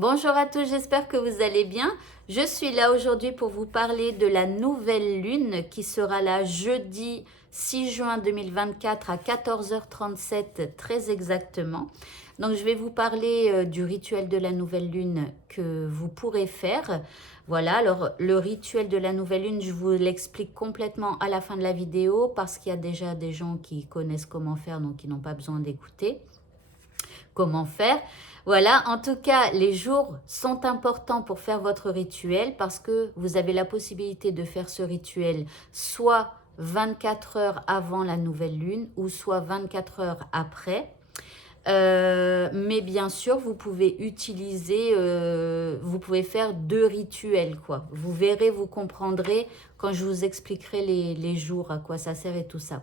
Bonjour à tous, j'espère que vous allez bien. Je suis là aujourd'hui pour vous parler de la nouvelle lune qui sera là jeudi 6 juin 2024 à 14h37 très exactement. Donc je vais vous parler du rituel de la nouvelle lune que vous pourrez faire. Voilà, alors le rituel de la nouvelle lune, je vous l'explique complètement à la fin de la vidéo parce qu'il y a déjà des gens qui connaissent comment faire, donc ils n'ont pas besoin d'écouter comment faire. Voilà, en tout cas, les jours sont importants pour faire votre rituel parce que vous avez la possibilité de faire ce rituel soit 24 heures avant la nouvelle lune ou soit 24 heures après. Mais bien sûr, vous pouvez vous pouvez faire deux rituels, quoi. Vous verrez, vous comprendrez quand je vous expliquerai les jours, à quoi ça sert et tout ça.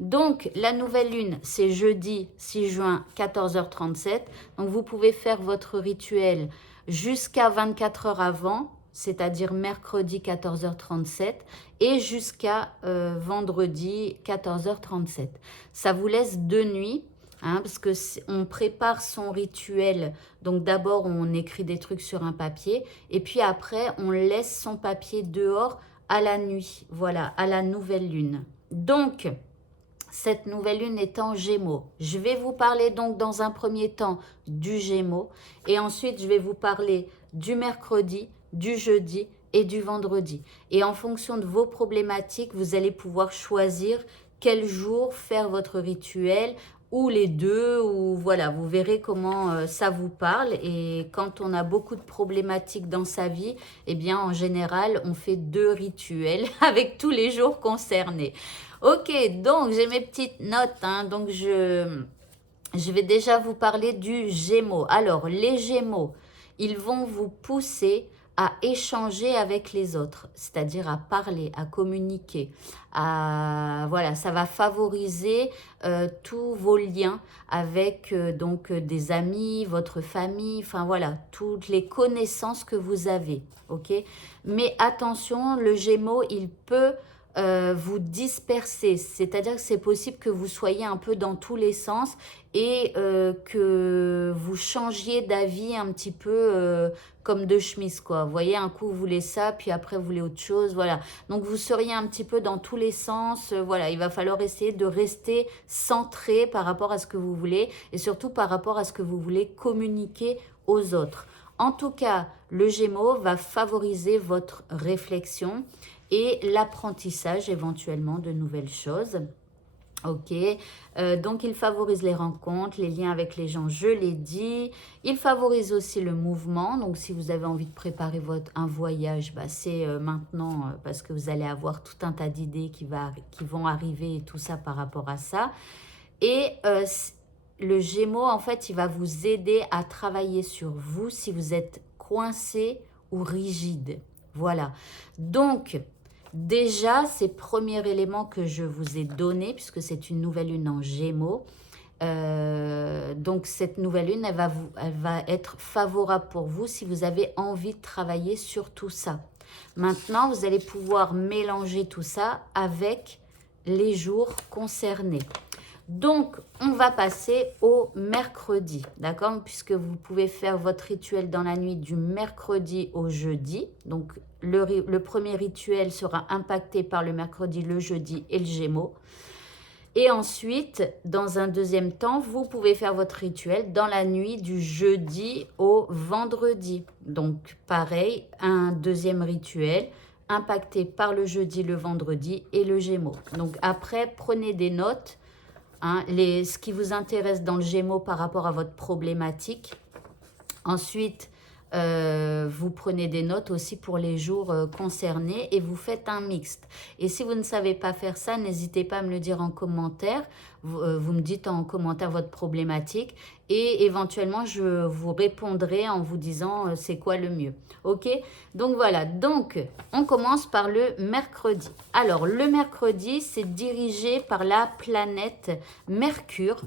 Donc, la nouvelle lune, c'est jeudi 6 juin, 14h37. Donc, vous pouvez faire votre rituel jusqu'à 24 heures avant, c'est-à-dire mercredi 14h37 et jusqu'à vendredi 14h37. Ça vous laisse 2 nuits. Parce que on prépare son rituel. Donc d'abord, on écrit des trucs sur un papier. Et puis après, on laisse son papier dehors à la nuit. Voilà, à la nouvelle lune. Donc, cette nouvelle lune est en Gémeaux. Je vais vous parler donc dans un premier temps du Gémeaux. Et ensuite, je vais vous parler du mercredi, du jeudi et du vendredi. Et en fonction de vos problématiques, vous allez pouvoir choisir quel jour faire votre rituel ou les deux, ou voilà, vous verrez comment ça vous parle. Et quand on a beaucoup de problématiques dans sa vie, eh bien, en général, on fait deux rituels avec tous les jours concernés. Ok, donc j'ai mes petites notes, donc je vais déjà vous parler du Gémeaux. Alors, les Gémeaux, ils vont vous pousser à échanger avec les autres, c'est-à-dire à parler, à communiquer. Voilà, ça va favoriser tous vos liens avec donc des amis, votre famille, enfin voilà, toutes les connaissances que vous avez, ok? Mais attention, le Gémeaux, il peut vous disperser, c'est-à-dire que c'est possible que vous soyez un peu dans tous les sens et que vous changiez d'avis un petit peu comme de chemise, quoi. Vous voyez, un coup vous voulez ça, puis après vous voulez autre chose, voilà. Donc vous seriez un petit peu dans tous les sens, voilà. Il va falloir essayer de rester centré par rapport à ce que vous voulez et surtout par rapport à ce que vous voulez communiquer aux autres. En tout cas, le Gémeaux va favoriser votre réflexion et l'apprentissage éventuellement de nouvelles choses. Ok, donc il favorise les rencontres, les liens avec les gens, je l'ai dit. Il favorise aussi le mouvement. Donc si vous avez envie de préparer un voyage, bah, c'est maintenant parce que vous allez avoir tout un tas d'idées qui vont arriver et tout ça par rapport à ça. Et le Gémeaux, en fait, il va vous aider à travailler sur vous si vous êtes coincé ou rigide. Voilà. Donc, déjà, ces premiers éléments que je vous ai donnés, puisque c'est une nouvelle lune en Gémeaux, donc cette nouvelle lune, elle va être favorable pour vous si vous avez envie de travailler sur tout ça. Maintenant, vous allez pouvoir mélanger tout ça avec les jours concernés. Donc, on va passer au mercredi, d'accord? Puisque vous pouvez faire votre rituel dans la nuit du mercredi au jeudi. Donc, le premier rituel sera impacté par le mercredi, le jeudi et le Gémeaux. Et ensuite, dans un deuxième temps, vous pouvez faire votre rituel dans la nuit du jeudi au vendredi. Donc, pareil, un deuxième rituel impacté par le jeudi, le vendredi et le Gémeaux. Donc, après, prenez des notes. Ce qui vous intéresse dans le Gémeaux par rapport à votre problématique. Ensuite, vous prenez des notes aussi pour les jours concernés et vous faites un mixte. Et si vous ne savez pas faire ça, n'hésitez pas à me le dire en commentaire. Vous me dites en commentaire votre problématique et éventuellement je vous répondrai en vous disant c'est quoi le mieux. Ok? Donc voilà, donc on commence par le mercredi. Alors le mercredi, c'est dirigé par la planète Mercure.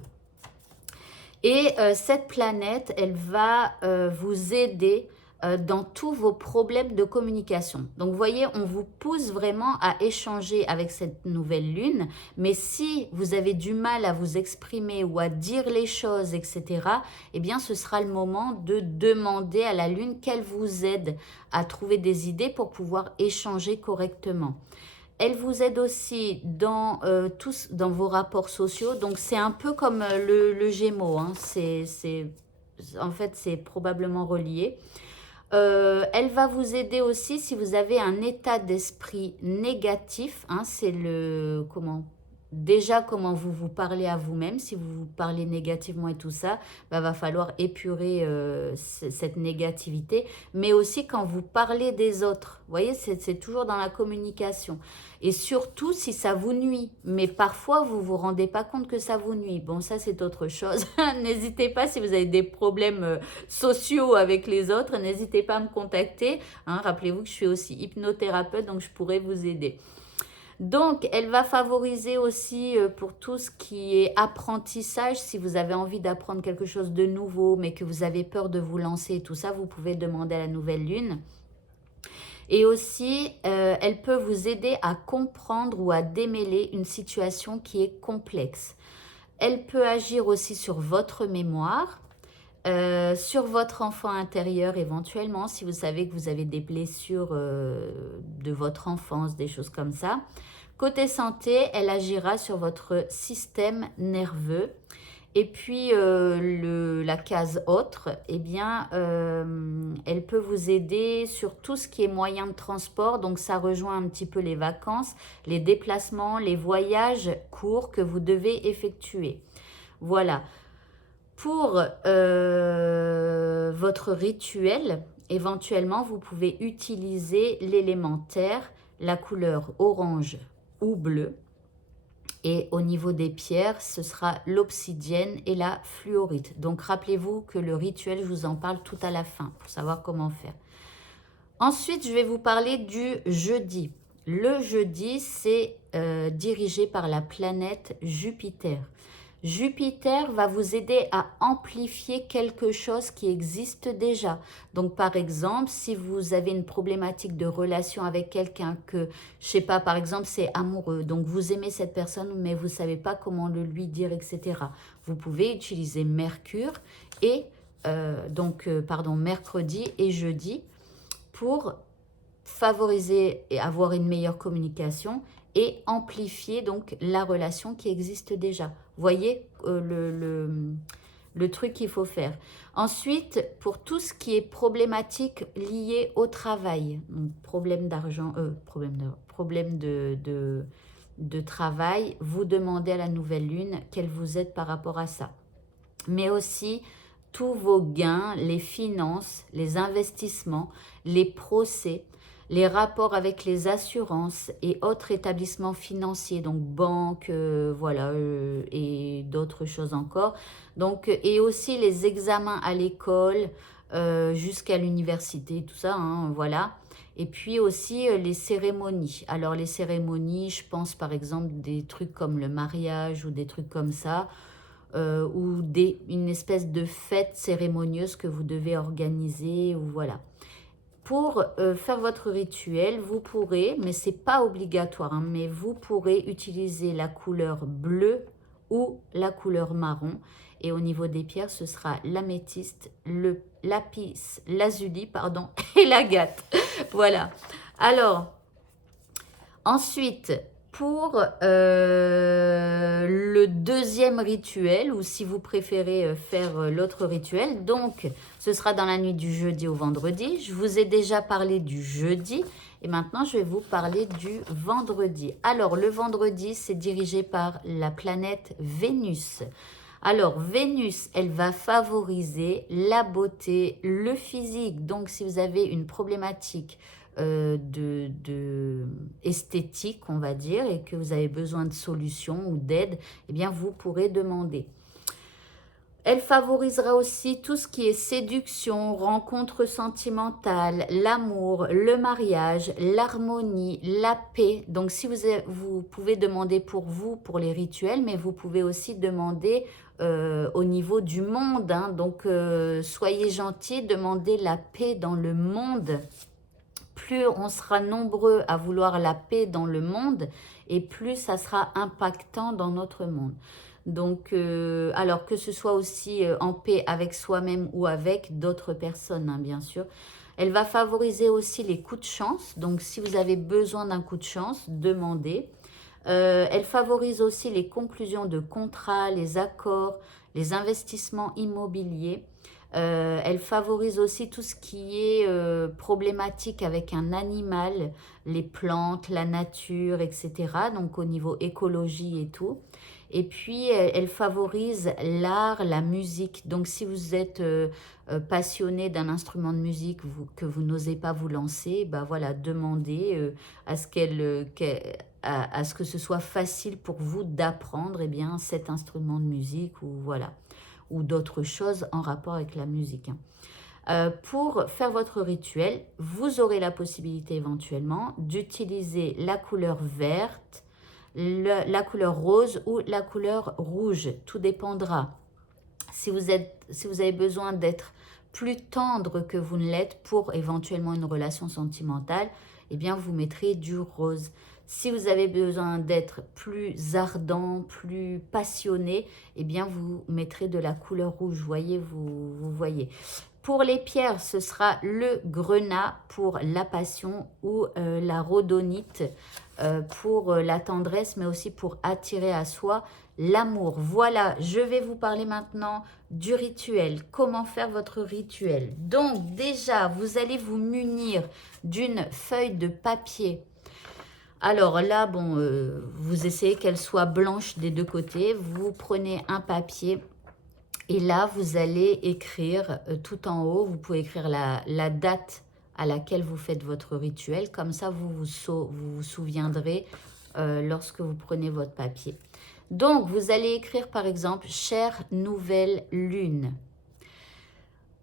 Et cette planète, elle va vous aider dans tous vos problèmes de communication. Donc, vous voyez, on vous pousse vraiment à échanger avec cette nouvelle lune. Mais si vous avez du mal à vous exprimer ou à dire les choses, etc., eh bien, ce sera le moment de demander à la lune qu'elle vous aide à trouver des idées pour pouvoir échanger correctement. Elle vous aide aussi dans, dans vos rapports sociaux. Donc, c'est un peu comme le Gémeaux. Hein. En fait, c'est probablement relié. Elle va vous aider aussi si vous avez un état d'esprit négatif. Hein, c'est le... comment vous parlez à vous-même. Si vous vous parlez négativement et tout ça, bah, va falloir épurer cette négativité. Mais aussi quand vous parlez des autres. Vous voyez, c'est toujours dans la communication. Et surtout si ça vous nuit. Mais parfois, vous ne vous rendez pas compte que ça vous nuit. Bon, ça, c'est autre chose. N'hésitez pas si vous avez des problèmes sociaux avec les autres. N'hésitez pas à me contacter. Hein, rappelez-vous que je suis aussi hypnothérapeute, donc je pourrais vous aider. Donc, elle va favoriser aussi pour tout ce qui est apprentissage. Si vous avez envie d'apprendre quelque chose de nouveau, mais que vous avez peur de vous lancer et tout ça, vous pouvez demander à la nouvelle lune. Et aussi, elle peut vous aider à comprendre ou à démêler une situation qui est complexe. Elle peut agir aussi sur votre mémoire, sur votre enfant intérieur éventuellement, si vous savez que vous avez des blessures de votre enfance, des choses comme ça. Côté santé, elle agira sur votre système nerveux. Et puis, la case autre, eh bien, elle peut vous aider sur tout ce qui est moyen de transport. Donc, ça rejoint un petit peu les vacances, les déplacements, les voyages courts que vous devez effectuer. Voilà. Pour votre rituel, éventuellement, vous pouvez utiliser l'élément terre, la couleur orange ou bleu. Et au niveau des pierres, ce sera l'obsidienne et la fluorite. Donc, rappelez-vous que le rituel, je vous en parle tout à la fin pour savoir comment faire. Ensuite, je vais vous parler du jeudi. Le jeudi, c'est dirigé par la planète Jupiter. Jupiter va vous aider à amplifier quelque chose qui existe déjà. Donc, par exemple, si vous avez une problématique de relation avec quelqu'un que, je sais pas, par exemple, c'est amoureux. Donc, vous aimez cette personne, mais vous savez pas comment le lui dire, etc. Vous pouvez utiliser Mercure et, mercredi et jeudi pour favoriser et avoir une meilleure communication et amplifier donc la relation qui existe déjà. Voyez le truc qu'il faut faire. Ensuite, pour tout ce qui est problématique lié au travail, donc problème d'argent, problème de travail, vous demandez à la nouvelle lune qu'elle vous aide par rapport à ça. Mais aussi tous vos gains, les finances, les investissements, les procès, les rapports avec les assurances et autres établissements financiers, donc banques, et d'autres choses encore. Donc, et aussi les examens à l'école jusqu'à l'université, tout ça, hein, voilà. Et puis aussi les cérémonies. Alors les cérémonies, je pense par exemple des trucs comme le mariage ou des trucs comme ça. Ou une espèce de fête cérémonieuse que vous devez organiser, ou voilà. Pour faire votre rituel, vous pourrez, mais ce n'est pas obligatoire, hein, mais vous pourrez utiliser la couleur bleue ou la couleur marron. Et au niveau des pierres, ce sera l'améthyste, le lapis lazuli, pardon, et l'agate. Voilà. Alors, ensuite, pour le deuxième rituel, ou si vous préférez faire l'autre rituel, donc ce sera dans la nuit du jeudi au vendredi. Je vous ai déjà parlé du jeudi et maintenant je vais vous parler du vendredi. Alors le vendredi, c'est dirigé par la planète Vénus. Alors Vénus, elle va favoriser la beauté, le physique. Donc si vous avez une problématique esthétique, on va dire, et que vous avez besoin de solutions ou d'aide, eh bien, vous pourrez demander. Elle favorisera aussi tout ce qui est séduction, rencontre sentimentale, l'amour, le mariage, l'harmonie, la paix. Donc si vous pouvez demander pour vous, pour les rituels, mais vous pouvez aussi demander au niveau du monde. Hein. Donc soyez gentils, demandez la paix dans le monde. Plus on sera nombreux à vouloir la paix dans le monde, et plus ça sera impactant dans notre monde. Donc, alors que ce soit aussi en paix avec soi-même ou avec d'autres personnes, hein, bien sûr. Elle va favoriser aussi les coups de chance. Donc, si vous avez besoin d'un coup de chance, demandez. Elle favorise aussi les conclusions de contrats, les accords, les investissements immobiliers. Elle favorise aussi tout ce qui est problématique avec un animal, les plantes, la nature, etc. Donc au niveau écologie et tout. Et puis elle favorise l'art, la musique. Donc si vous êtes passionné d'un instrument de musique que vous n'osez pas vous lancer, bah voilà, demandez à ce à ce que ce soit facile pour vous d'apprendre cet instrument de musique ou voilà, ou d'autres choses en rapport avec la musique. Pour faire votre rituel, vous aurez la possibilité éventuellement d'utiliser la couleur verte, la couleur rose ou la couleur rouge. Tout dépendra. Si vous avez besoin d'être plus tendre que vous ne l'êtes pour éventuellement une relation sentimentale, eh bien vous mettrez du rose. Si vous avez besoin d'être plus ardent, plus passionné, eh bien vous mettrez de la couleur rouge. Voyez, vous voyez. Pour les pierres, ce sera le grenat pour la passion ou la rhodonite pour la tendresse, mais aussi pour attirer à soi l'amour. Voilà, je vais vous parler maintenant du rituel. Comment faire votre rituel? Donc déjà, vous allez vous munir d'une feuille de papier. Alors là, bon, vous essayez qu'elle soit blanche des deux côtés. Vous prenez un papier et là, vous allez écrire tout en haut. Vous pouvez écrire la date à laquelle vous faites votre rituel. Comme ça, vous vous souviendrez lorsque vous prenez votre papier. Donc, vous allez écrire par exemple « Chère nouvelle lune ».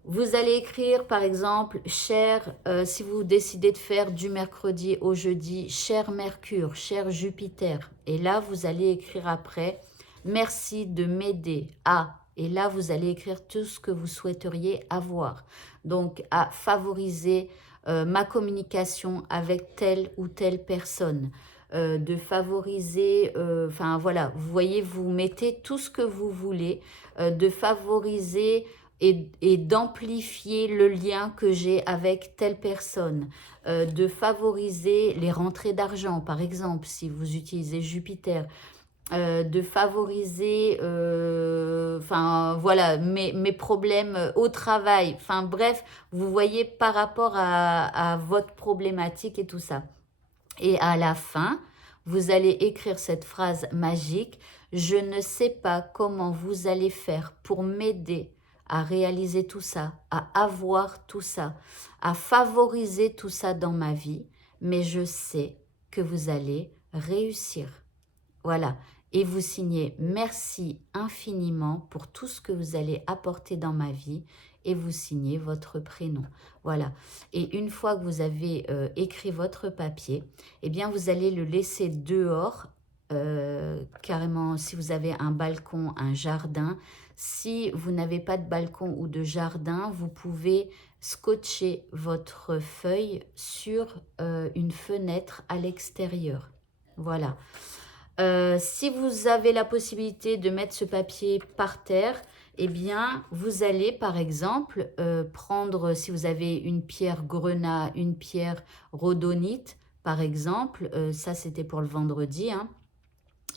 Vous allez écrire par exemple « Cher », si vous décidez de faire du mercredi au jeudi, « Cher Mercure »,« Cher Jupiter ». Et là, vous allez écrire après « Merci de m'aider à ». Et là, vous allez écrire tout ce que vous souhaiteriez avoir. Donc, à favoriser ma communication avec telle ou telle personne. De favoriser, enfin voilà, vous voyez, vous mettez tout ce que vous voulez, de favoriser et d'amplifier le lien que j'ai avec telle personne, de favoriser les rentrées d'argent, par exemple, si vous utilisez Jupiter, de favoriser, enfin voilà, mes problèmes au travail, enfin bref, vous voyez par rapport à votre problématique et tout ça. Et à la fin, vous allez écrire cette phrase magique. Je ne sais pas comment vous allez faire pour m'aider à réaliser tout ça, à avoir tout ça, à favoriser tout ça dans ma vie, mais je sais que vous allez réussir. Voilà. Et vous signez « Merci infiniment pour tout ce que vous allez apporter dans ma vie » et vous signez votre prénom. Voilà. Et une fois que vous avez écrit votre papier, eh bien vous allez le laisser dehors, carrément si vous avez un balcon, un jardin. Si vous n'avez pas de balcon ou de jardin, vous pouvez scotcher votre feuille sur une fenêtre à l'extérieur. Voilà. Si vous avez la possibilité de mettre ce papier par terre, eh bien, vous allez par exemple prendre, si vous avez une pierre grenat, une pierre rhodonite, par exemple, ça c'était pour le vendredi, hein,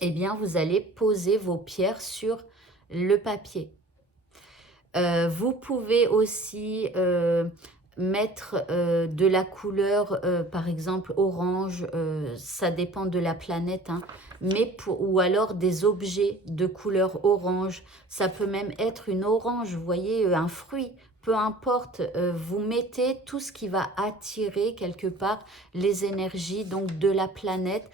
eh bien, vous allez poser vos pierres sur le papier. Vous pouvez aussi mettre de la couleur, par exemple orange, ça dépend de la planète, hein, mais ou alors des objets de couleur orange. Ça peut même être une orange, vous voyez, un fruit. peu importe, vous mettez tout ce qui va attirer quelque part les énergies donc de la planète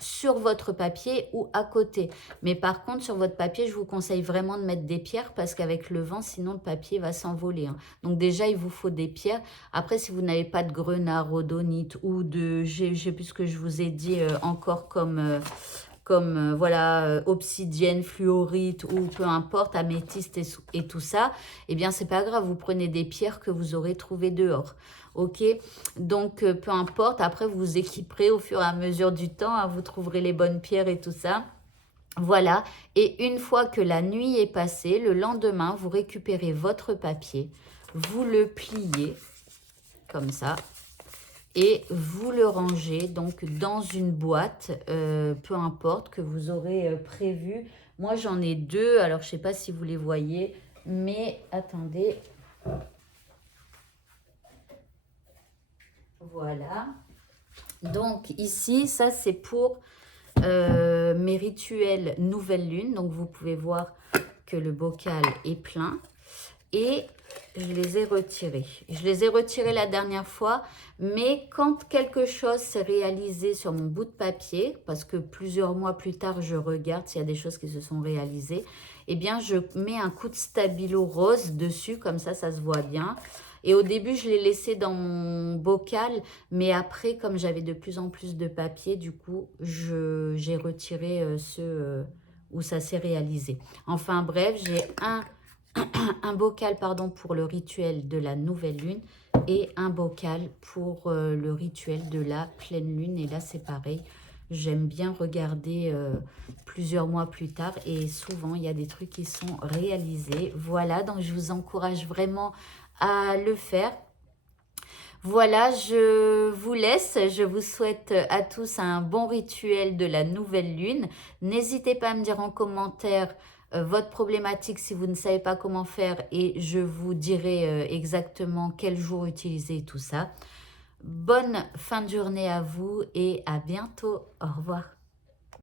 sur votre papier ou à côté. Mais par contre, sur votre papier, je vous conseille vraiment de mettre des pierres parce qu'avec le vent, sinon le papier va s'envoler. Hein. Donc déjà, il vous faut des pierres. Après, si vous n'avez pas de grenat, rhodonite ou de, je sais plus ce que je vous ai dit encore comme voilà, obsidienne, fluorite ou peu importe, améthyste et tout ça, eh bien, c'est pas grave, vous prenez des pierres que vous aurez trouvées dehors. Ok, donc peu importe, après vous vous équiperez au fur et à mesure du temps, hein, vous trouverez les bonnes pierres et tout ça. Voilà, et une fois que la nuit est passée, le lendemain, vous récupérez votre papier, vous le pliez comme ça, et vous le rangez donc dans une boîte, peu importe, que vous aurez prévu. Moi, j'en ai deux, alors je ne sais pas si vous les voyez, mais attendez. Voilà. Donc ici, ça c'est pour mes rituels nouvelle lune. Donc vous pouvez voir que le bocal est plein. Et je les ai retirés. Je les ai retirés la dernière fois, mais quand quelque chose s'est réalisé sur mon bout de papier, parce que plusieurs mois plus tard, je regarde s'il y a des choses qui se sont réalisées, eh bien, je mets un coup de stabilo rose dessus, comme ça se voit bien. Et au début, je l'ai laissé dans mon bocal, mais après, comme j'avais de plus en plus de papier, du coup, j'ai retiré ceux où ça s'est réalisé. Enfin bref, j'ai un bocal pardon, pour le rituel de la nouvelle lune et un bocal pour le rituel de la pleine lune. Et là, c'est pareil. J'aime bien regarder plusieurs mois plus tard et souvent, il y a des trucs qui sont réalisés. Voilà, donc je vous encourage vraiment à le faire. Voilà, je vous laisse. Je vous souhaite à tous un bon rituel de la nouvelle lune. N'hésitez pas à me dire en commentaire votre problématique si vous ne savez pas comment faire et je vous dirai exactement quel jour utiliser tout ça. Bonne fin de journée à vous et à bientôt. Au revoir.